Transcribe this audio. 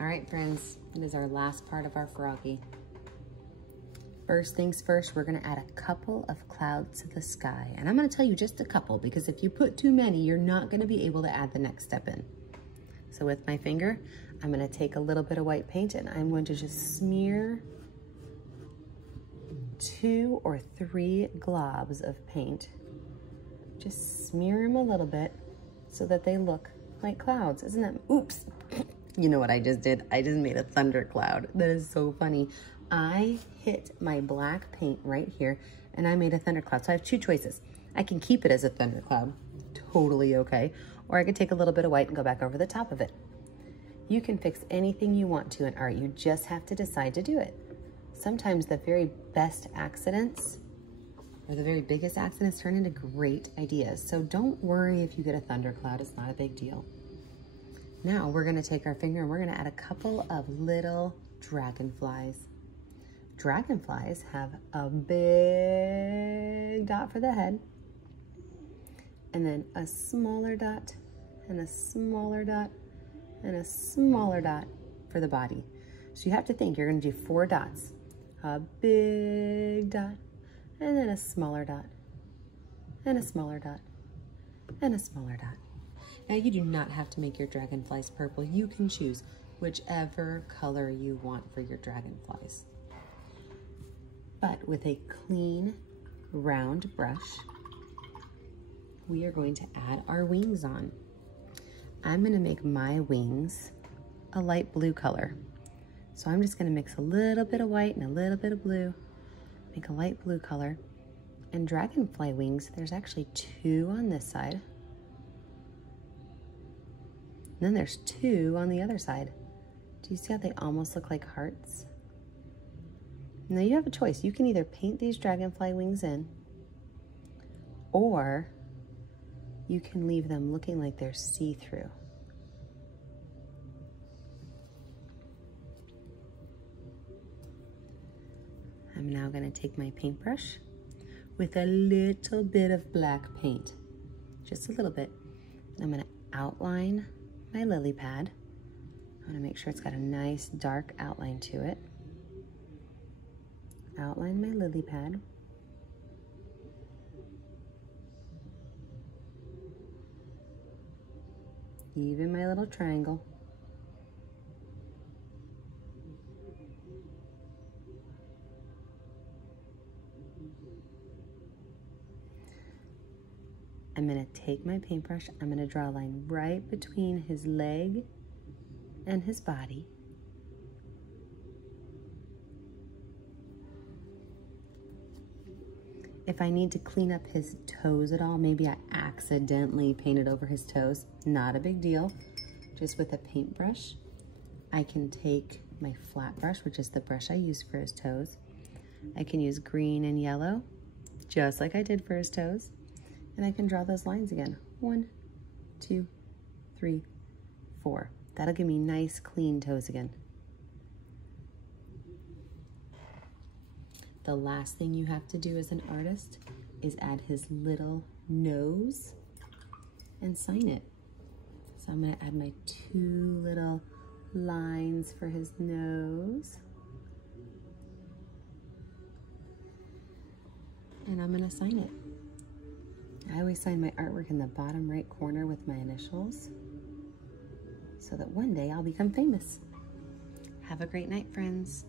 All right, friends, it is our last part of our froggy. First things first, we're gonna add a couple of clouds to the sky. And I'm gonna tell you just a couple, because if you put too many, you're not gonna be able to add the next step in. So with my finger, I'm gonna take a little bit of white paint and I'm going to just smear 2 or 3 globs of paint. Just smear them a little bit so that they look like clouds. Isn't that, oops. You know what I just did? I just made a thundercloud. That is so funny. I hit my black paint right here and I made a thundercloud. So I have 2 choices. I can keep it as a thundercloud, totally okay. Or I could take a little bit of white and go back over the top of it. You can fix anything you want to in art. You just have to decide to do it. Sometimes the very best accidents or the very biggest accidents turn into great ideas. So don't worry if you get a thundercloud, it's not a big deal. Now we're gonna take our finger and we're gonna add a couple of little dragonflies. Dragonflies have a big dot for the head, and then a smaller dot, and a smaller dot, and a smaller dot for the body. So you have to think, you're gonna do 4 dots. A big dot, and then a smaller dot, and a smaller dot, and a smaller dot. Now you do not have to make your dragonflies purple. You can choose whichever color you want for your dragonflies. But with a clean, round brush, we are going to add our wings on. I'm gonna make my wings a light blue color. So I'm just gonna mix a little bit of white and a little bit of blue, make a light blue color. And dragonfly wings, there's actually 2 on this side. And then there's 2 on the other side. Do you see how they almost look like hearts? Now you have a choice. You can either paint these dragonfly wings in, or you can leave them looking like they're see-through. I'm now going to take my paintbrush with a little bit of black paint, just a little bit. I'm going to outline my lily pad. I want to make sure it's got a nice dark outline to it. Outline my lily pad. Even my little triangle. I'm going to take my paintbrush, I'm going to draw a line right between his leg and his body. If I need to clean up his toes at all, maybe I accidentally painted over his toes, not a big deal. Just with a paintbrush, I can take my flat brush, which is the brush I use for his toes. I can use green and yellow, just like I did for his toes. And I can draw those lines again. 1, 2, 3, 4. That'll give me nice, clean toes again. The last thing you have to do as an artist is add his little nose and sign it. So I'm going to add my 2 little lines for his nose. And I'm going to sign it. I always sign my artwork in the bottom right corner with my initials so that one day I'll become famous. Have a great night, friends.